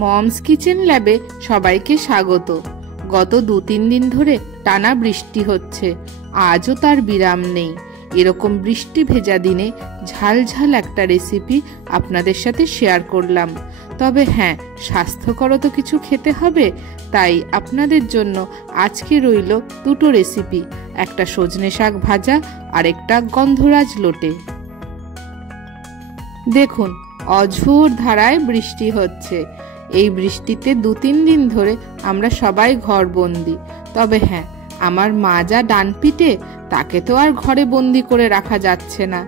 Moms kitchen ল্যাবে সবাইকে স্বাগত। গত 2-3 দিন ধরে টানা বৃষ্টি হচ্ছে, আজও তার বিরাম নেই। এরকম বৃষ্টি ভেজা দিনে ঝাল ঝাল একটা রেসিপি আপনাদের সাথে শেয়ার করলাম। তবে হ্যাঁ, স্বাস্থ্যকর তো কিছু খেতে হবে, তাই আপনাদের জন্য আজকে রইল 2টো রেসিপি, একটা সজনে শাক ভাজা আর একটা গন্ধরাজ লোটে। দেখুন, অঝোর ধারায় বৃষ্টি হচ্ছে। এই বৃষ্টিতে 2-3 দিন ধরে আমরা সবাই ঘরবন্দি। তবে হ্যাঁ, আমার মা যা ডানপিটে, তাকে তো আর ঘরে বন্দি করে রাখা যাচ্ছে না।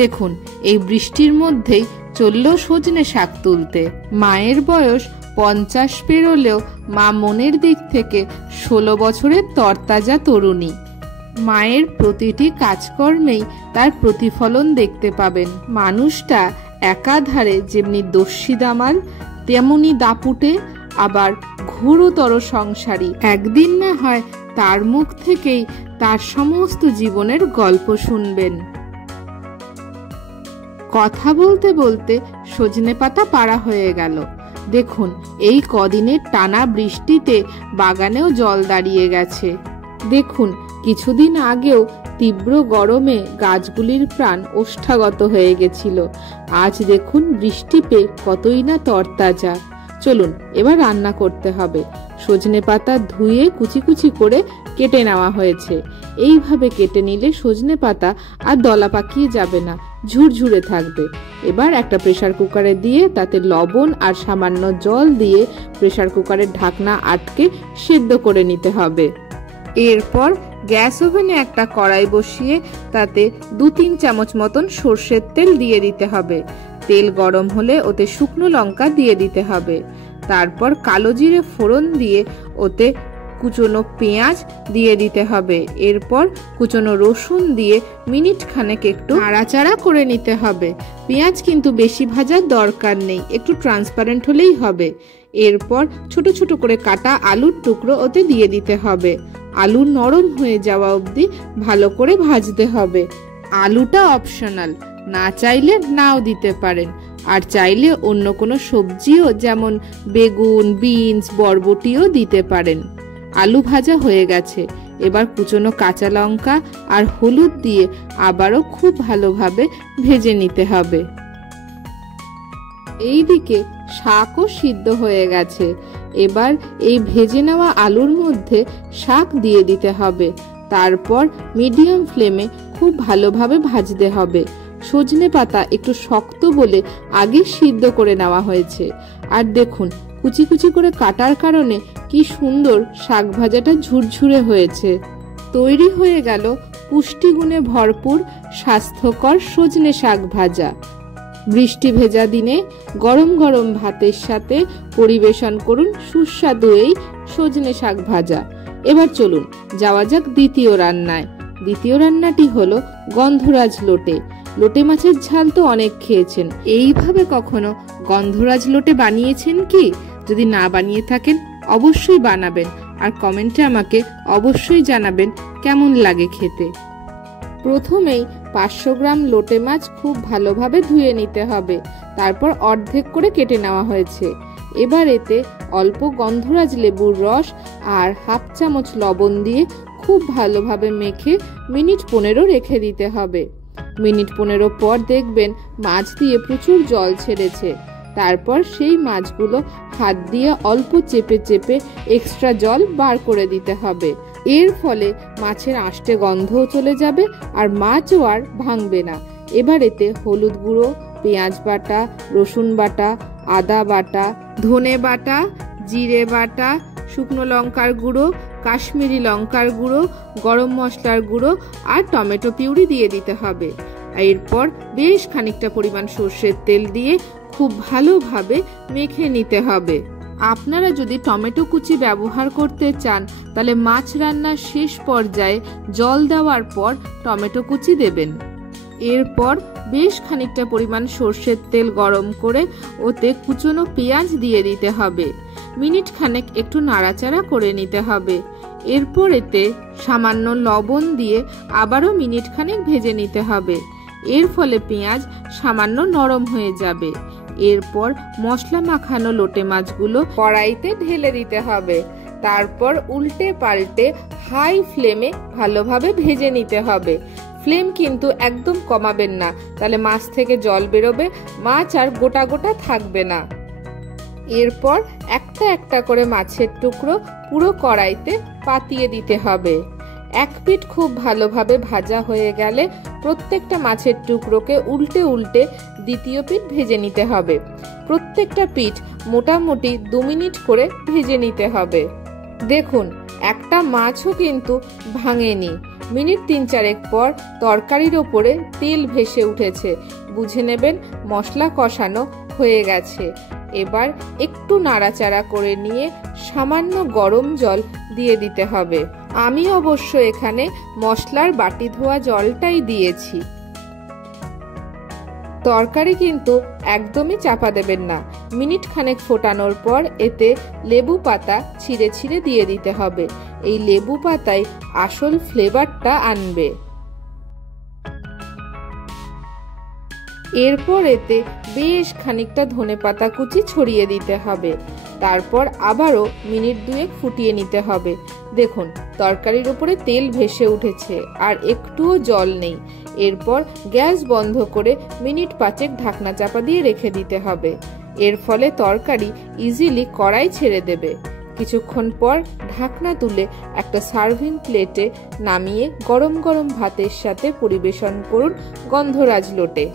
দেখুন, এই বৃষ্টির মধ্যেই চলল সজনে শাক তুলতে। মায়ের বয়স 50 পেরোলেও মা মনের দিক থেকে 16 বছরের তরতাজা তরুণী। মায়ের প্রতিটি কাজকর্মেই তার প্রতিফলন দেখতে পাবেন। মানুষটা একাধারে যেমনি দস্যিদামাল, তেমনি দাপুটে, আবার ঘোরতর সংসারী। একদিন না হয় তার মুখ থেকেই তার সমস্ত জীবনের গল্প শুনবেন। কথা বলতে বলতে সজনে পাতা পাড়া হয়ে গেল। দেখুন, এই কদিনের টানা বৃষ্টিতে বাগানেও জল দাঁড়িয়ে গেছে। দেখুন, কিছুদিন আগেও তীব্র গরমে গাছগুলির প্রাণ ওষ্ঠাগত হয়ে গেছিল। আজ দেখুন বৃষ্টি পেয়ে কতই না তরতাজা। চলুন, এবার রান্না করতে হবে। সজনে পাতা ধুয়ে কুচি কুচি করে কেটে নেওয়া হয়েছে। এইভাবে কেটে নিলে সজনে পাতা আর দলা পাকিয়ে যাবে না, ঝুরঝুরে থাকবে। এবার একটা প্রেসার কুকারে দিয়ে তাতে লবণ আর সামান্য জল দিয়ে প্রেসার কুকারের ঢাকনা আটকে সেদ্ধ করে নিতে হবে। এরপর গ্যাস ওভেনে একটা কড়াই বসিয়ে তাতে 2-3 চামচ মতন সর্ষের তেল দিয়ে দিতে হবে। তেল গরম হলে ওতে শুকনো লঙ্কা দিয়ে দিতে হবে। তারপর কালো জিরে ফোড়ন দিয়ে ওতে কুচনো পেঁয়াজ দিয়ে দিতে হবে। এরপর কুচনো রসুন দিয়ে মিনিট খানেক একটু নাড়াচাড়া করে নিতে হবে। পেঁয়াজ কিন্তু বেশি ভাজার দরকার নেই, একটু ট্রান্সপারেন্ট হলেই হবে। এরপর ছোট ছোট করে কাটা আলুর টুকরো ওতে দিয়ে দিতে হবে। আলু নরম হয়ে যাওয়া অবধি ভালো করে ভাজতে হবে। আলুটা অপশনাল, না চাইলে নাও দিতে পারেন, আর চাইলে অন্য কোনো সবজিও যেমন বেগুন, বিনস, বরবটিও দিতে পারেন। আলু ভাজা হয়ে গেছে। এবার কুচনো কাঁচা লঙ্কা আর হলুদ দিয়ে আবারও খুব ভালোভাবে ভেজে নিতে হবে। এইদিকে শাকও সিদ্ধ হয়ে গেছে। এবার এই ভেজে নেওয়া আলুর মধ্যে শাক দিয়ে দিতে হবে। তারপর মিডিয়াম ফ্লেমে খুব ভালোভাবে ভাজতে হবে। সজনে পাতা একটু শক্ত বলে আগে সিদ্ধ করে নেওয়া হয়েছে। আর দেখুন, কুচি কুচি করে কাটার কারণে কি সুন্দর শাক ভাজাটা ঝুরঝুরে হয়েছে। তৈরি হয়ে গেল পুষ্টিগুণে ভরপুর স্বাস্থ্যকর সজনে শাক ভাজা। বৃষ্টি ভেজা দিনে গরম গরম ভাতের সাথে পরিবেশন করুন সুস্বাদু এই সজনে শাক ভাজা। এবার চলুন যাওয়া যাক দ্বিতীয় রান্নায়। দ্বিতীয় রান্নাটি হলো গন্ধরাজ লোটে। লোটে মাছের ঝাল তো অনেক খেয়েছেন, এইভাবে কখনো গন্ধরাজ লোটে বানিয়েছেন কি? যদি না বানিয়ে থাকেন অবশ্যই বানাবেন, আর কমেন্টে আমাকে অবশ্যই জানাবেন কেমন লাগে খেতে। প্রথমেই 500 গ্রাম লোটে মাছ খুব ভালোভাবে ধুয়ে নিতে হবে। তারপর অর্ধেক করে কেটে নেওয়া হয়েছে। এবার এতে অল্প গন্ধরাজ লেবুর রস আর 1/2 চামচ লবণ দিয়ে খুব ভালোভাবে মেখে মিনিট 15 রেখে দিতে হবে। মিনিট 15 পর দেখবেন মাছ দিয়ে প্রচুর জল ছেড়েছে। তারপর সেই মাছগুলো হাত দিয়ে অল্প চেপে চেপে এক্সট্রা জল বার করে দিতে হবে। এর ফলে মাছের আষ্টে গন্ধও চলে যাবে আর মাছও আর ভাঙবে না। এবার এতে হলুদ গুঁড়ো, পেঁয়াজ বাটা, রসুন বাটা, আদা বাটা, ধনে বাটা, জিরে বাটা, শুকনো লঙ্কার গুঁড়ো, কাশ্মীরি লঙ্কার গুঁড়ো, গরম মশলার গুঁড়ো আর টমেটো পিউরি দিয়ে দিতে হবে। এরপর বেশ খানিকটা পরিমাণ সর্ষের তেল দিয়ে খুব ভালোভাবে মেখে নিতে হবে। আপনারা যদি টমেটো কুচি ব্যবহার করতে চান তাহলে মাছ রান্নার শেষ পর্যায়ে জল দেওয়ার পর টমেটো কুচি দেবেন। এরপর বেশ খানিকটা পরিমাণ সর্ষের তেল গরম করে ওতে কুচনো পেঁয়াজ দিয়ে দিতে হবে। মিনিট খানেক একটু নাড়াচাড়া করে নিতে হবে। এরপর এতে সামান্য লবণ দিয়ে আবারও মিনিট খানেক ভেজে নিতে হবে। এর ফলে পেঁয়াজ সামান্য নরম হয়ে যাবে। এরপর মশলা মাখানো লোটে মাছগুলো কড়াইতে ঢেলে দিতে হবে। তারপর উল্টে পাল্টে হাই ফ্লেমে ভালোভাবে ভেজে নিতে হবে। ফ্লেম কিন্তু একদম কমাবেন না, তাহলে মাছ থেকে জল বেরোবে, মাছ আর গোটা গোটা থাকবে না। এরপর একটা একটা করে মাছের টুকরো পুরো কড়াইতে পাতিয়ে দিতে হবে। এক পিঠ খুব ভালোভাবে ভাজা হয়ে গেলে প্রত্যেকটা মাছের টুকরোকে উল্টে উল্টে দ্বিতীয় পিঠ ভেজে নিতে হবে। প্রত্যেকটা পিঠ মোটামুটি 2 মিনিট করে ভেজে নিতে হবে। দেখুন, একটা মাছও কিন্তু ভাঙেনি। মিনিট 3-4 পর তরকারির ওপরে তেল ভেসে উঠেছে, বুঝে নেবেন মশলা কষানো হয়ে গেছে। এবার একটু নাড়াচাড়া করে নিয়ে সামান্য গরম জল দিয়ে দিতে হবে। আমি অবশ্য এখানে মশলার বাটি ধোয়া জলটাই দিয়েছি। তরকারি কিন্তু একদমই চাপা দেবেন না। মিনিট খানেক ফোটানোর পর এতে লেবু পাতা ছিঁড়ে ছিঁড়ে দিয়ে দিতে হবে। এই লেবু পাতাই আসল ফ্লেভারটা আনবে। এরপর এতে বেশ খানিকটা ধনেপাতা কুচি ছড়িয়ে দিতে হবে। তারপর আবারও মিনিট 2 ফুটিয়ে নিতে হবে। দেখুন, তরকারির উপরে তেল ভেসে উঠেছে আর একটুও জল নেই। এরপর গ্যাস বন্ধ করে মিনিট 5 ঢাকনা চাপা দিয়ে রেখে দিতে হবে। এর ফলে তরকারি ইজিলি কড়াই ছেড়ে দেবে। কিছুক্ষণ পর ঢাকনা তুলে একটা সার্ভিং প্লেটে নামিয়ে গরম গরম ভাতের সাথে পরিবেশন করুন গন্ধরাজ লোটে।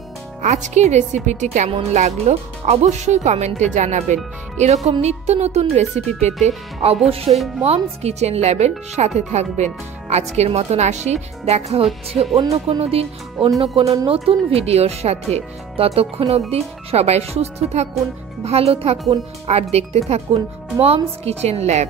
আজকের রেসিপিটি কেমন লাগলো অবশ্যই কমেন্টে জানাবেন। এরকম নিত্য নতুন রেসিপি পেতে অবশ্যই মমস কিচেন ল্যাবের সাথে থাকবেন। আজকের মতন আসি, দেখা হচ্ছে অন্য কোনো দিন অন্য কোনো নতুন ভিডিওর সাথে। ততক্ষণ অবধি সবাই সুস্থ থাকুন, ভালো থাকুন আর দেখতে থাকুন মমস কিচেন ল্যাব।